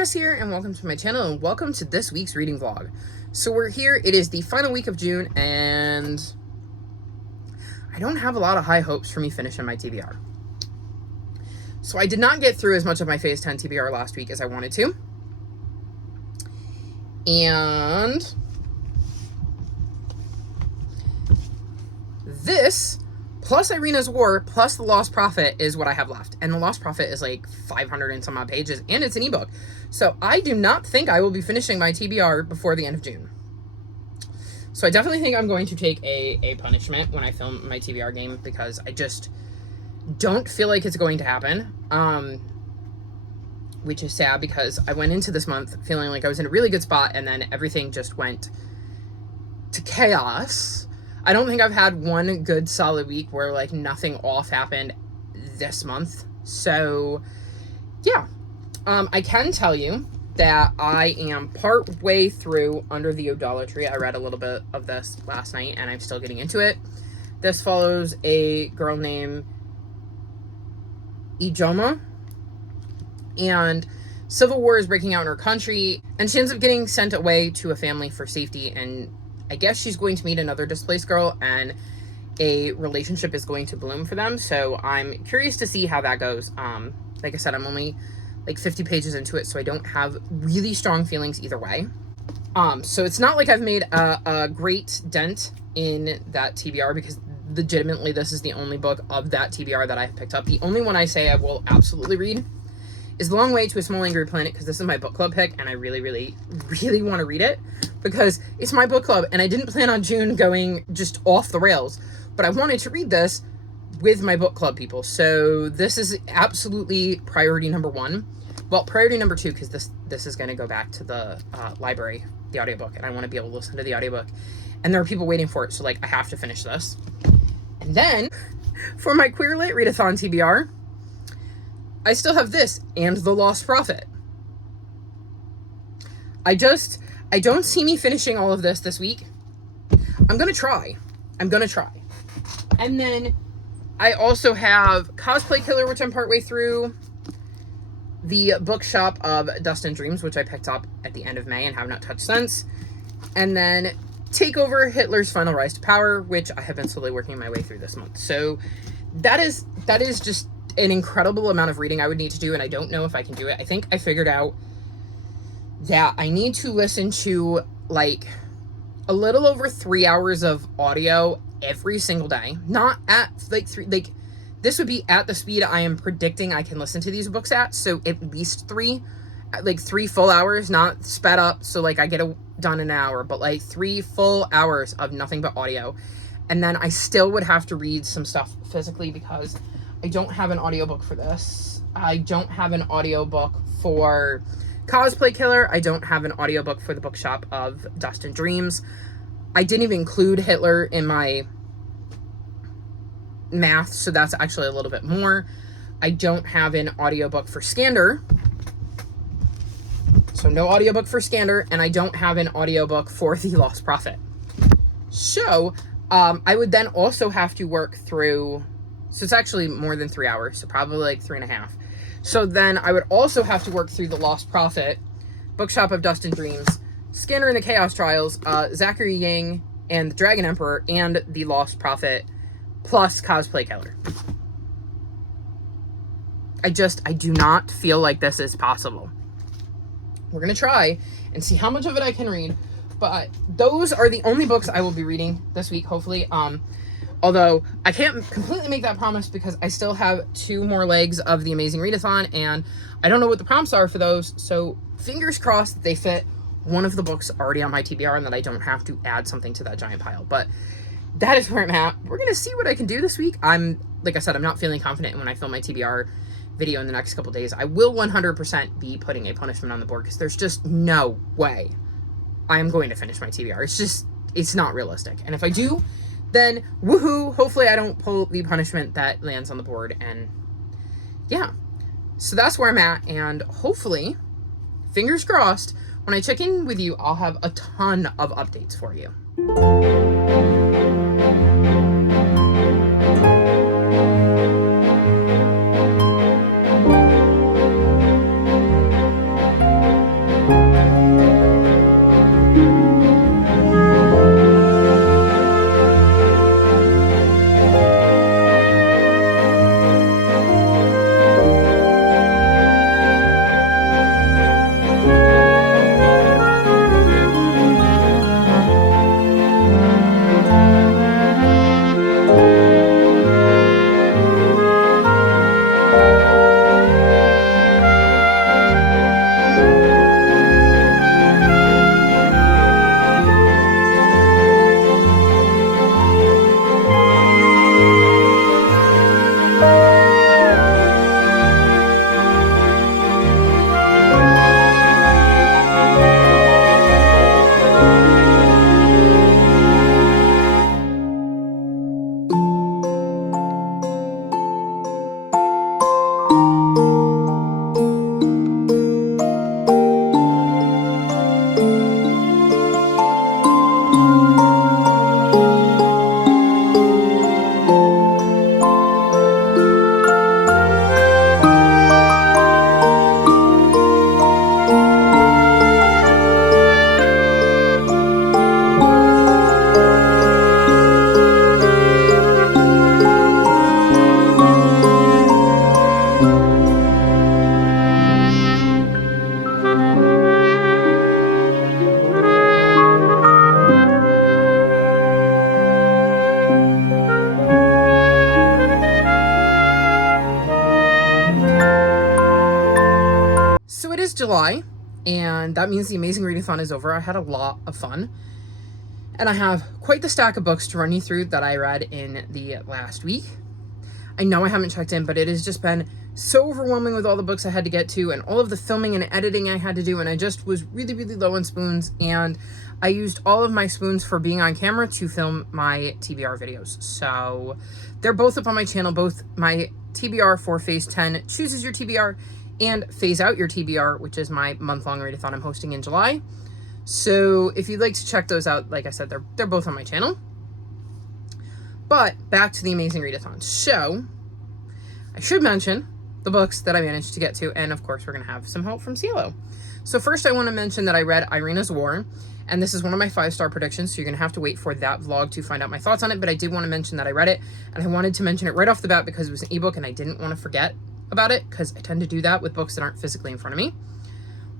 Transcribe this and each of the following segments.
Chris here, and welcome to my channel, and welcome to this week's reading vlog. So we're here, it is the final week of June, and I don't have a lot of high hopes for me finishing my TBR. So I did not get through as much of my Phase 10 TBR last week as I wanted to. And this, plus Irenas War, plus The Lost Prophet is what I have left. And The Lost Prophet is like 500 and some odd pages, and it's an ebook. So I do not think I will be finishing my TBR before the end of June. So I definitely think I'm going to take a punishment when I film my TBR game, because I just don't feel like it's going to happen. Which is sad, because I went into this month feeling like I was in a really good spot, and then everything just went to chaos. I don't think I've had one good solid week where like nothing off happened this month. So yeah, I can tell you that I am part way through Under the Udta Tre. I read a little bit of this last night and I'm still getting into it. This follows a girl named Ijoma, and civil war is breaking out in her country, and she ends up getting sent away to a family for safety, and I guess she's going to meet another displaced girl, and a relationship is going to bloom for them. So I'm curious to see how that goes. Like I said, I'm only like 50 pages into it, so I don't have really strong feelings either way. So it's not like I've made a great dent in that TBR, because legitimately this is the only book of that TBR that I've picked up. The only one I say I will absolutely read is The Long Way to a Small Angry Planet, because this is my book club pick, and I really, really, really want to read it, because it's my book club, and I didn't plan on June going just off the rails, but I wanted to read this with my book club people. So this is absolutely priority number one. Well, priority number two, because this is going to go back to the library, the audiobook, and I want to be able to listen to the audiobook, and there are people waiting for it, so like I have to finish this. And then for my Queer Lit Readathon TBR, I still have this and The Lost Prophet. I don't see me finishing all of this week. I'm going to try. And then I also have Cosplay Killer, which I'm partway through. The Bookshop of Dust and Dreams, which I picked up at the end of May and have not touched since. And then Takeover, Hitler's Final Rise to Power, which I have been slowly working my way through this month. So that is just an incredible amount of reading I would need to do, and I don't know if I can do it. I think I figured out that I need to listen to like a little over 3 hours of audio every single day. Not at like this would be at the speed I am predicting I can listen to these books at. So at least three full hours, not sped up so like I get done in an hour, but like 3 full hours of nothing but audio. And then I still would have to read some stuff physically, because I don't have an audiobook for this. I don't have an audiobook for Cosplay Killer. I don't have an audiobook for the Bookshop of Dust and Dreams. I didn't even include Hitler in my math, so that's actually a little bit more. I don't have an audiobook for Scander. So no audiobook for Scander, and I don't have an audiobook for The Lost Prophet. So I would then also have to work through, so it's actually more than 3 hours, so probably like 3.5. So then I would also have to work through The Lost Prophet, Bookshop of Dust and Dreams, Scanner and the Chaos Trials, Zachary Yang and the Dragon Emperor, and The Lost Prophet, plus Cosplay Killer. I do not feel like this is possible. We're going to try and see how much of it I can read, but those are the only books I will be reading this week, hopefully. Although I can't completely make that promise, because I still have 2 more legs of the Amazing Readathon, and I don't know what the prompts are for those, so fingers crossed that they fit one of the books already on my TBR and that I don't have to add something to that giant pile. But that is where I'm at. We're going to see what I can do this week. Like I said, I'm not feeling confident when I film my TBR video in the next couple days. I will 100% be putting a punishment on the board, because there's just no way I am going to finish my TBR. It's not realistic. And if I do, then woohoo, hopefully I don't pull the punishment that lands on the board. And yeah, so that's where I'm at, and hopefully, fingers crossed, when I check in with you, I'll have a ton of updates for you. July, and that means the Amazing Readathon is over. I had a lot of fun, and I have quite the stack of books to run you through that I read in the last week. I know I haven't checked in, but it has just been so overwhelming with all the books I had to get to and all of the filming and editing I had to do, and I just was really, really low on spoons, and I used all of my spoons for being on camera to film my TBR videos. So they're both up on my channel, both my TBR for Phase 10, Chooses Your TBR, and Phase Out Your TBR, which is my month-long readathon I'm hosting in July. So if you'd like to check those out, like I said, they're both on my channel. But back to the Amazing Readathon. So I should mention the books that I managed to get to, and of course we're going to have some help from CLO. So first I want to mention that I read Irenas War, and this is one of my 5-star predictions, so you're going to have to wait for that vlog to find out my thoughts on it, but I did want to mention that I read it, and I wanted to mention it right off the bat because it was an ebook and I didn't want to forget about it, because I tend to do that with books that aren't physically in front of me.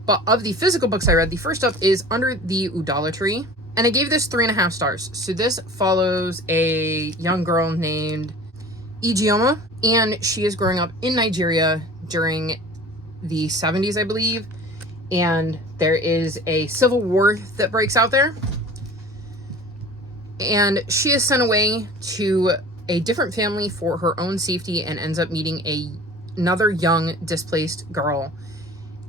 But of the physical books I read, the first up is Under the Udta Tre, and I gave this 3.5 stars. So this follows a young girl named Ijeoma, and she is growing up in Nigeria during the 70s, I believe, and there is a civil war that breaks out there, and she is sent away to a different family for her own safety and ends up meeting another young displaced girl,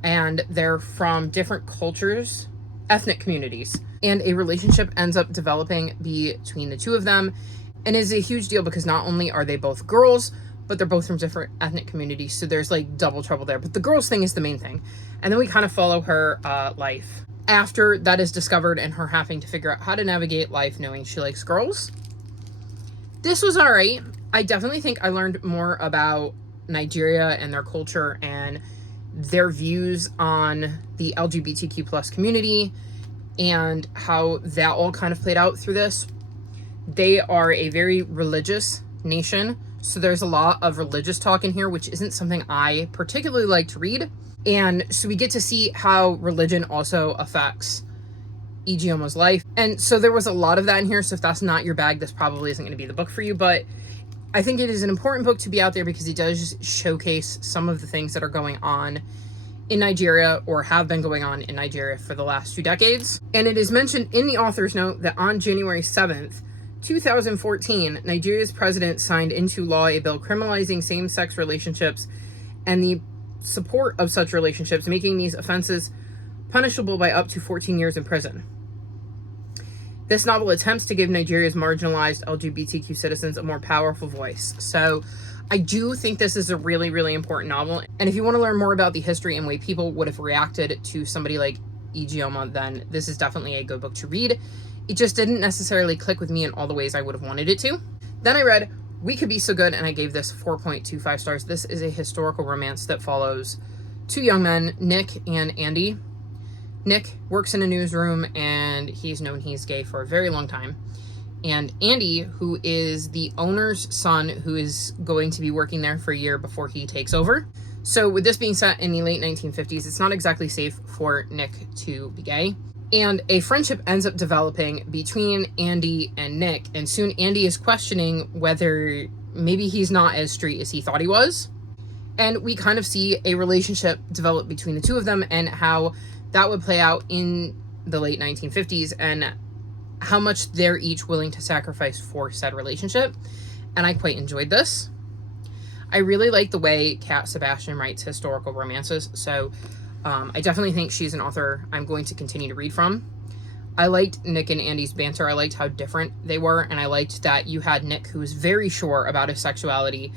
and they're from different cultures, ethnic communities, and a relationship ends up developing between the two of them. And it's a huge deal because not only are they both girls, but they're both from different ethnic communities. So there's like double trouble there. But the girls thing is the main thing. And then we kind of follow her life after that is discovered and her having to figure out how to navigate life knowing she likes girls. This was all right. I definitely think I learned more about Nigeria and their culture and their views on the LGBTQ plus community and how that all kind of played out through this. They are a very religious nation, so there's a lot of religious talk in here, which isn't something I particularly like to read. And so we get to see how religion also affects Ijeoma's life. And so there was a lot of that in here, so if that's not your bag, this probably isn't going to be the book for you. But I think it is an important book to be out there because it does showcase some of the things that are going on in Nigeria or have been going on in Nigeria for the last 2 decades. And it is mentioned in the author's note that on January 7th, 2014, Nigeria's president signed into law a bill criminalizing same-sex relationships and the support of such relationships, making these offenses punishable by up to 14 years in prison. This novel attempts to give Nigeria's marginalized LGBTQ citizens a more powerful voice. So I do think this is a really, really important novel. And if you want to learn more about the history and way people would have reacted to somebody like Ijeoma, then this is definitely a good book to read. It just didn't necessarily click with me in all the ways I would have wanted it to. Then I read We Could Be So Good, and I gave this 4.25 stars. This is a historical romance that follows 2 young men, Nick and Andy. Nick works in a newsroom, and he's known he's gay for a very long time. And Andy, who is the owner's son, who is going to be working there for a year before he takes over. So with this being set in the late 1950s, it's not exactly safe for Nick to be gay. And a friendship ends up developing between Andy and Nick. And soon Andy is questioning whether maybe he's not as straight as he thought he was. And we kind of see a relationship develop between the two of them and how that would play out in the late 1950s and how much they're each willing to sacrifice for said relationship. And I quite enjoyed this. I really like the way Kat Sebastian writes historical romances. So I definitely think she's an author I'm going to continue to read from. I liked Nick and Andy's banter. I liked how different they were. And I liked that you had Nick, who was very sure about his sexuality,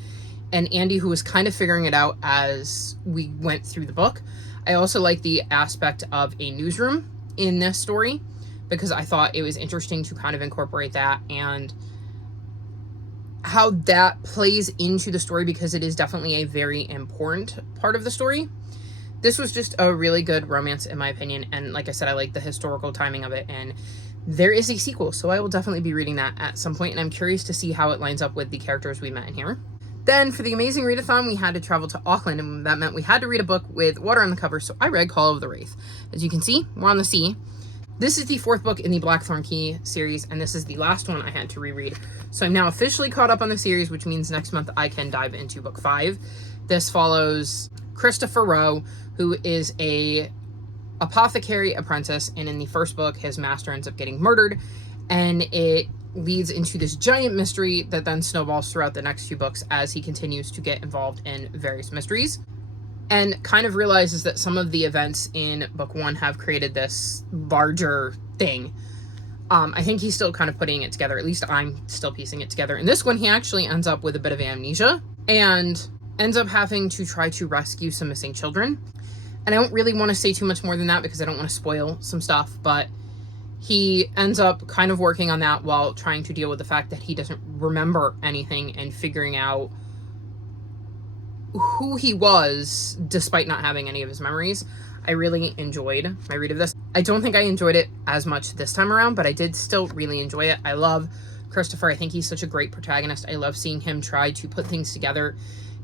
and Andy, who was kind of figuring it out as we went through the book. I also like the aspect of a newsroom in this story because I thought it was interesting to kind of incorporate that and how that plays into the story because it is definitely a very important part of the story. This was just a really good romance in my opinion, and like I said, I like the historical timing of it, and there is a sequel, so I will definitely be reading that at some point, and I'm curious to see how it lines up with the characters we met in here. Then for the Amazing Readathon, we had to travel to Auckland, and that meant we had to read a book with water on the cover, so I read Call of the Wraith. As you can see, we're on the sea. This is the 4th book in the Blackthorn Key series, and this is the last one I had to reread. So I'm now officially caught up on the series, which means next month I can dive into book 5. This follows Christopher Rowe, who is a apothecary apprentice, and in the first book his master ends up getting murdered, and it leads into this giant mystery that then snowballs throughout the next few books as he continues to get involved in various mysteries and kind of realizes that some of the events in book 1 have created this larger thing. I think he's still kind of putting it together. At least I'm still piecing it together. In this one, he actually ends up with a bit of amnesia and ends up having to try to rescue some missing children. And I don't really want to say too much more than that because I don't want to spoil some stuff, but he ends up kind of working on that while trying to deal with the fact that he doesn't remember anything and figuring out who he was despite not having any of his memories. I really enjoyed my read of this. I don't think I enjoyed it as much this time around, but I did still really enjoy it. I love Christopher. I think he's such a great protagonist. I love seeing him try to put things together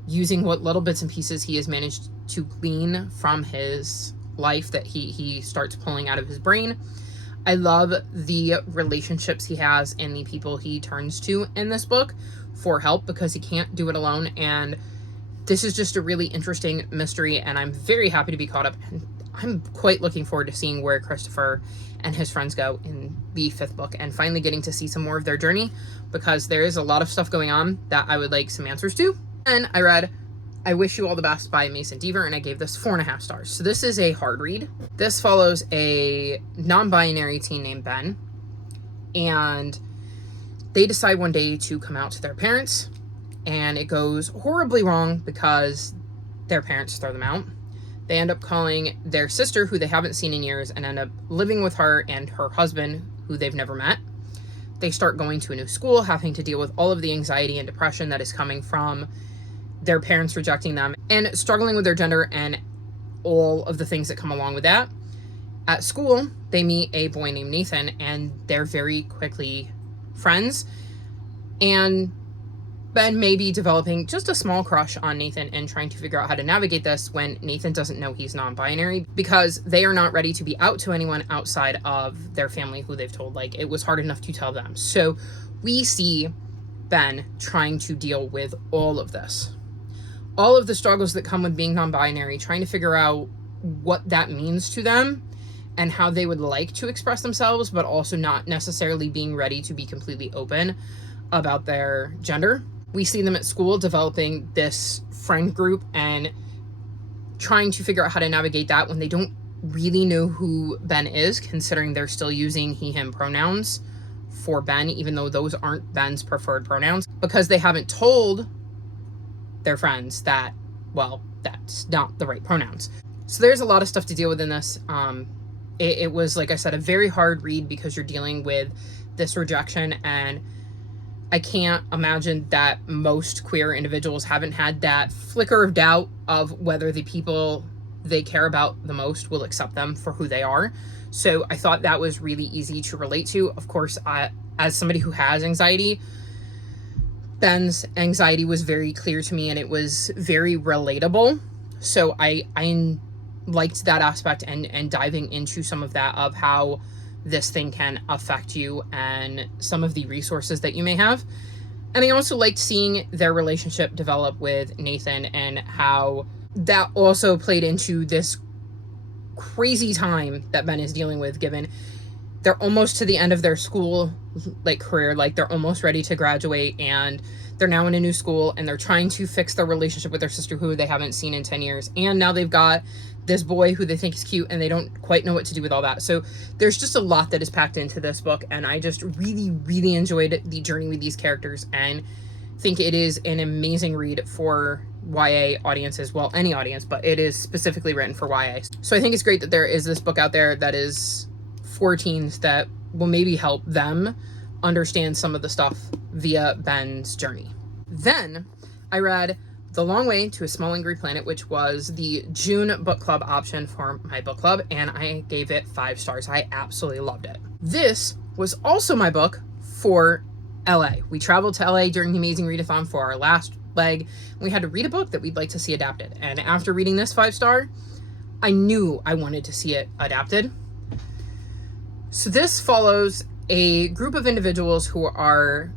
using what little bits and pieces he has managed to glean from his life that he starts pulling out of his brain. I love the relationships he has and the people he turns to in this book for help because he can't do it alone. And this is just a really interesting mystery, and I'm very happy to be caught up. And I'm quite looking forward to seeing where Christopher and his friends go in the 5th book and finally getting to see some more of their journey because there is a lot of stuff going on that I would like some answers to. And I read I Wish You All the Best by Mason Deaver, and I gave this 4.5 stars. So this is a hard read. This follows a non-binary teen named Ben, and they decide one day to come out to their parents, and it goes horribly wrong because their parents throw them out. They end up calling their sister, who they haven't seen in years, and end up living with her and her husband, who they've never met. They start going to a new school, having to deal with all of the anxiety and depression that is coming from their parents rejecting them and struggling with their gender and all of the things that come along with that. At school, they meet a boy named Nathan, and they're very quickly friends. And Ben may be developing just a small crush on Nathan and trying to figure out how to navigate this when Nathan doesn't know he's non-binary because they are not ready to be out to anyone outside of their family who they've told, like, it was hard enough to tell them. So we see Ben trying to deal with all of this. All of the struggles that come with being non-binary, trying to figure out what that means to them and how they would like to express themselves, but also not necessarily being ready to be completely open about their gender. We see them at school developing this friend group and trying to figure out how to navigate that when they don't really know who Ben is, considering they're still using he, him pronouns for Ben, even though those aren't Ben's preferred pronouns, because they haven't told their friends that, well, that's not the right pronouns. So there's a lot of stuff to deal with in this. It was, like I said, a very hard read because you're dealing with this rejection, and I can't imagine that most queer individuals haven't had that flicker of doubt of whether the people they care about the most will accept them for who they are. So I thought that was really easy to relate to. Of course, as somebody who has anxiety, Ben's anxiety was very clear to me and it was very relatable. So I liked that aspect and diving into some of that of how this thing can affect you and some of the resources that you may have. And I also liked seeing their relationship develop with Nathan and how that also played into this crazy time that Ben is dealing with, given they're almost to the end of their school career, like they're almost ready to graduate and they're now in a new school and they're trying to fix their relationship with their sister who they haven't seen in 10 years. And now they've got this boy who they think is cute and they don't quite know what to do with all that. So there's just a lot that is packed into this book, and I just really, really enjoyed the journey with these characters and think it is an amazing read for YA audiences. Well, any audience, but it is specifically written for YA. So I think it's great that there is this book out there that is for teens that will maybe help them understand some of the stuff via Ben's journey. Then I read The Long Way to a Small Angry Planet, which was the June book club option for my book club, and I gave it 5 stars. I absolutely loved it. This was also my book for LA. We traveled to LA during the Amazing Readathon for our last leg. We had to read a book that we'd like to see adapted, and after reading this 5-star, I knew I wanted to see it adapted. So this follows a group of individuals who are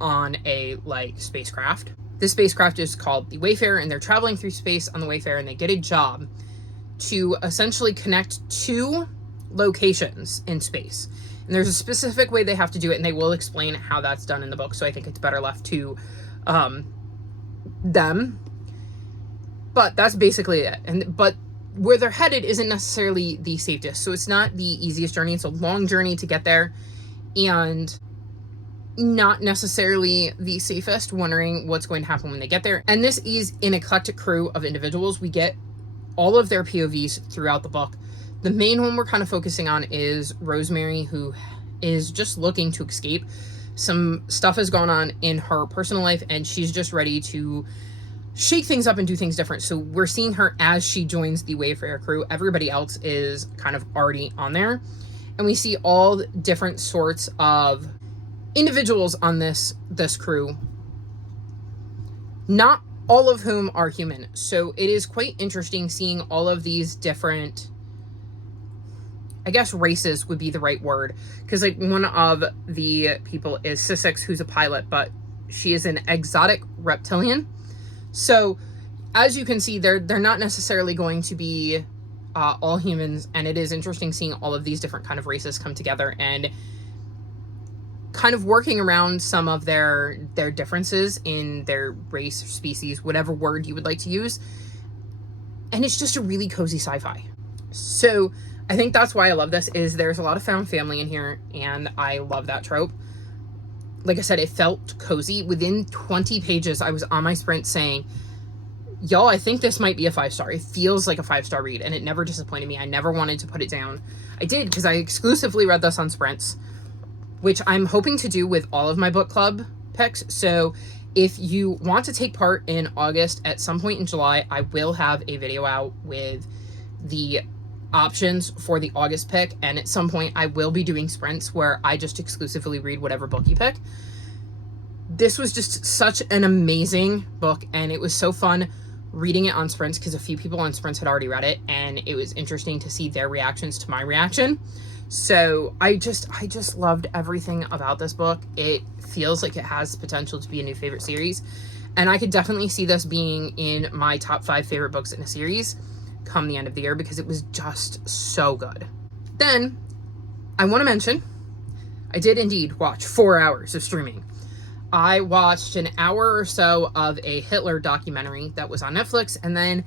on a spacecraft. This spacecraft is called the Wayfarer, and they're traveling through space on the Wayfarer, and they get a job to essentially connect two locations in space. And there's a specific way they have to do it, and they will explain how that's done in the book, so I think it's better left to them. But that's basically it. But where they're headed isn't necessarily the safest, so it's not the easiest journey. It's a long journey to get there, and not necessarily the safest, wondering what's going to happen when they get there. And this is an eclectic crew of individuals. We get all of their POVs throughout the book. The main one we're kind of focusing on is Rosemary, who is just looking to escape. Some stuff has gone on in her personal life, and she's just ready to shake things up and do things different. So we're seeing her as she joins the Wayfarer crew. Everybody else is kind of already on there. And we see all different sorts of individuals on this crew, not all of whom are human. So it is quite interesting seeing all of these different, I guess races would be the right word, because like one of the people is Sissix, who's a pilot, but she is an exotic reptilian. So as you can see, they're not necessarily going to be all humans, and it is interesting seeing all of these different kind of races come together and kind of working around some of their differences in their race, species, whatever word you would like to use. And it's just a really cozy sci-fi. So I think that's why I love this, is there's a lot of found family in here, and I love that trope. Like I said, it felt cozy. Within 20 pages, I was on my sprint saying, y'all, I think this might be a 5-star. It feels like a 5-star read, and it never disappointed me. I never wanted to put it down. I did, because I exclusively read this on sprints, which I'm hoping to do with all of my book club picks. So if you want to take part in August, at some point in July, I will have a video out with the options for the August pick. And at some point I will be doing sprints where I just exclusively read whatever book you pick. This was just such an amazing book, and it was so fun reading it on sprints because a few people on sprints had already read it, and it was interesting to see their reactions to my reaction. So I just loved everything about this book. It feels like it has potential to be a new favorite series, and I could definitely see this being in my top 5 favorite books in a series come the end of the year, because it was just so good. Then I want to mention, I did indeed watch 4 hours of streaming. I watched an hour or so of a Hitler documentary that was on Netflix, and then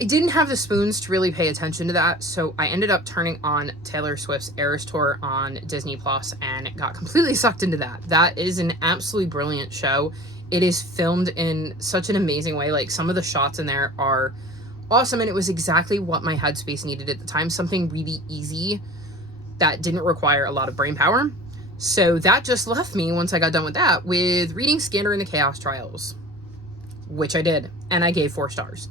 I didn't have the spoons to really pay attention to that, so I ended up turning on Taylor Swift's Eras Tour on Disney Plus and got completely sucked into that. That is an absolutely brilliant show. It is filmed in such an amazing way. Like, some of the shots in there are awesome, and it was exactly what my headspace needed at the time. Something really easy that didn't require a lot of brain power. So that just left me, once I got done with that, with reading Skander and the Chaos Trials, which I did, and I gave 4 stars.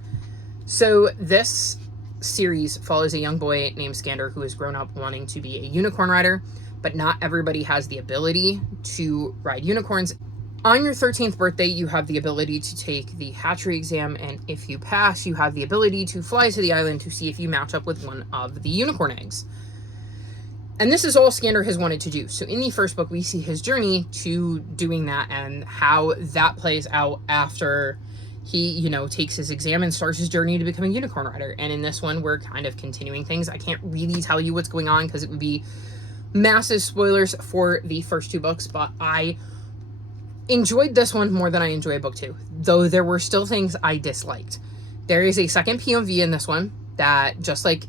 So this series follows a young boy named Skander who has grown up wanting to be a unicorn rider, but not everybody has the ability to ride unicorns. On your 13th birthday, you have the ability to take the hatchery exam, and if you pass, you have the ability to fly to the island to see if you match up with one of the unicorn eggs. And this is all Skander has wanted to do. So in the first book, we see his journey to doing that and how that plays out after he, takes his exam and starts his journey to become a unicorn rider. And in this one, we're kind of continuing things. I can't really tell you what's going on because it would be massive spoilers for the first 2 books, but I enjoyed this one more than I enjoyed book 2, though there were still things I disliked. There is a second POV in this one that, just like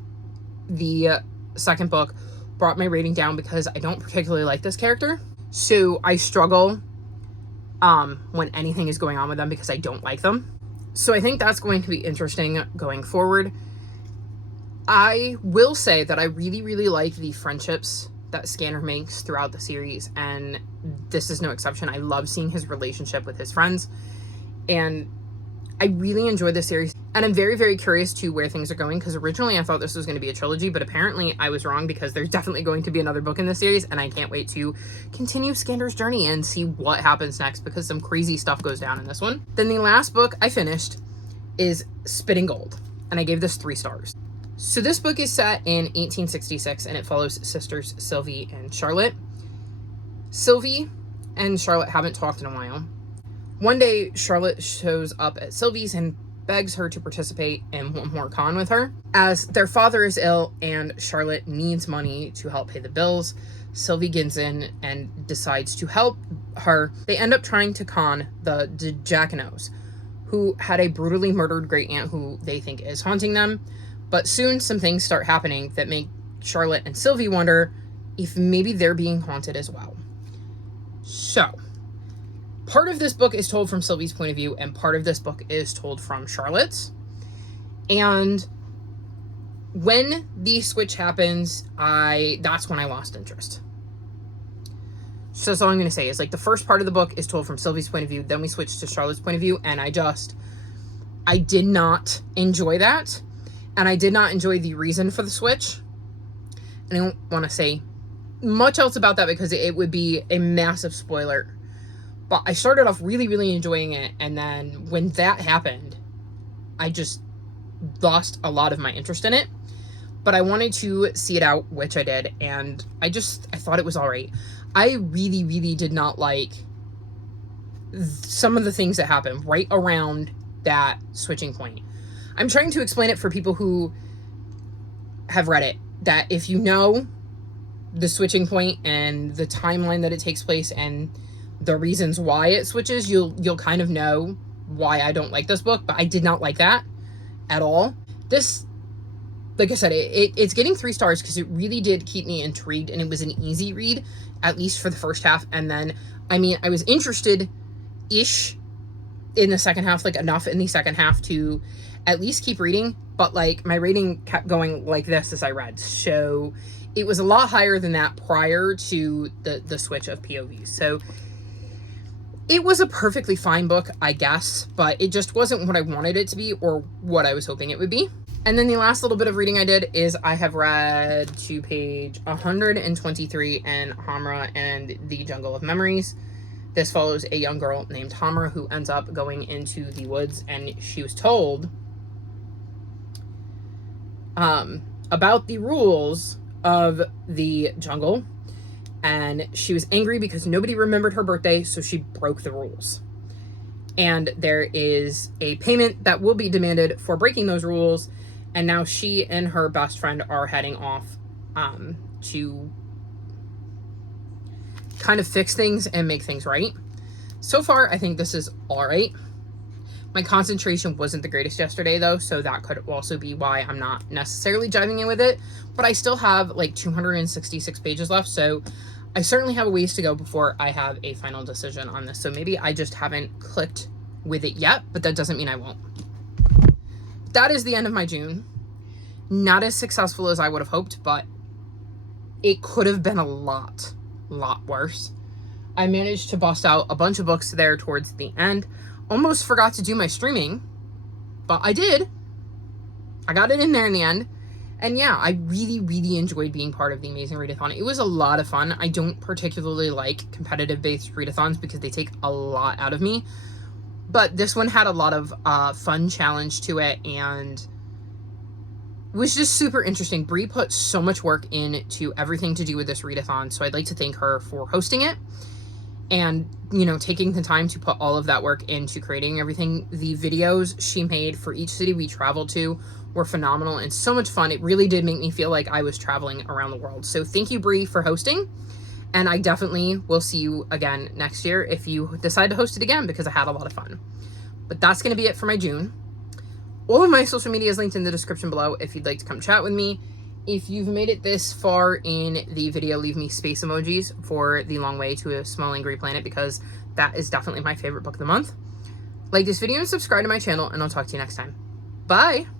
the second book, brought my rating down because I don't particularly like this character. So I struggle when anything is going on with them because I don't like them. So I think that's going to be interesting going forward. I will say that I really, really like the friendships that Skander makes throughout the series, and this is no exception. I love seeing his relationship with his friends, and I really enjoyed this series, and I'm very, very curious to where things are going, because originally I thought this was going to be a trilogy, but apparently I was wrong, because there's definitely going to be another book in this series, and I can't wait to continue Skander's journey and see what happens next, because some crazy stuff goes down in this one. Then the last book I finished is Spitting Gold, and I gave this 3 stars. So this book is set in 1866, and it follows sisters Sylvie and Charlotte. Sylvie and Charlotte haven't talked in a while. One day, Charlotte shows up at Sylvie's and begs her to participate in one more con with her. As their father is ill and Charlotte needs money to help pay the bills, Sylvie gives in and decides to help her. They end up trying to con the Jackanos, who had a brutally murdered great aunt who they think is haunting them. But soon some things start happening that make Charlotte and Sylvie wonder if maybe they're being haunted as well. So, part of this book is told from Sylvie's point of view, and part of this book is told from Charlotte's. And when the switch happens, that's when I lost interest. So that's all I'm going to say is, like, the first part of the book is told from Sylvie's point of view, then we switch to Charlotte's point of view, and I did not enjoy that, and I did not enjoy the reason for the switch. And I don't want to say much else about that because it would be a massive spoiler. But I started off really, really enjoying it, and then when that happened, I just lost a lot of my interest in it. But I wanted to see it out, which I did, and I thought it was all right. I really, really did not like some of the things that happened right around that switching point. I'm trying to explain it for people who have read it, that if you know the switching point and the timeline that it takes place and the reasons why it switches, you'll kind of know why I don't like this book. But I did not like that at all. This, like I said, it's getting 3 stars because it really did keep me intrigued, and it was an easy read, at least for the first half. And then, I mean, I was interested-ish in the second half, like enough in the second half to at least keep reading. But like, my rating kept going like this as I read. So it was a lot higher than that prior to the switch of POVs. So it was a perfectly fine book, I guess, but it just wasn't what I wanted it to be or what I was hoping it would be. And then the last little bit of reading I did is I have read to page 123 in Hamra and the Jungle of Memories. This follows a young girl named Hamra who ends up going into the woods, and she was told about the rules of the jungle, and she was angry because nobody remembered her birthday, so she broke the rules. And there is a payment that will be demanded for breaking those rules, and now she and her best friend are heading off to kind of fix things and make things right. So far, I think this is all right. My concentration wasn't the greatest yesterday, though, so that could also be why I'm not necessarily jiving in with it. But I still have like 266 pages left, so I certainly have a ways to go before I have a final decision on this. So maybe I just haven't clicked with it yet, but that doesn't mean I won't. That is the end of my June. Not as successful as I would have hoped, but it could have been a lot worse. I managed to bust out a bunch of books there towards the end. Almost forgot to do my streaming, but I did. I got it in there in the end. And yeah, I really, really enjoyed being part of the Amazing Readathon. It was a lot of fun. I don't particularly like competitive-based readathons because they take a lot out of me. But this one had a lot of fun challenge to it, and was just super interesting. Brie put so much work into everything to do with this readathon, so I'd like to thank her for hosting it and, you know, taking the time to put all of that work into creating everything. The videos she made for each city we traveled to were phenomenal and so much fun. It really did make me feel like I was traveling around the world. So thank you, Brie, for hosting, and I definitely will see you again next year if you decide to host it again, because I had a lot of fun. But that's going to be it for my June. All of my social media is linked in the description below if you'd like to come chat with me. If you've made it this far in the video, leave me space emojis for The Long Way to a Small Angry Planet, because that is definitely my favorite book of the month. Like this video and subscribe to my channel, and I'll talk to you next time. Bye!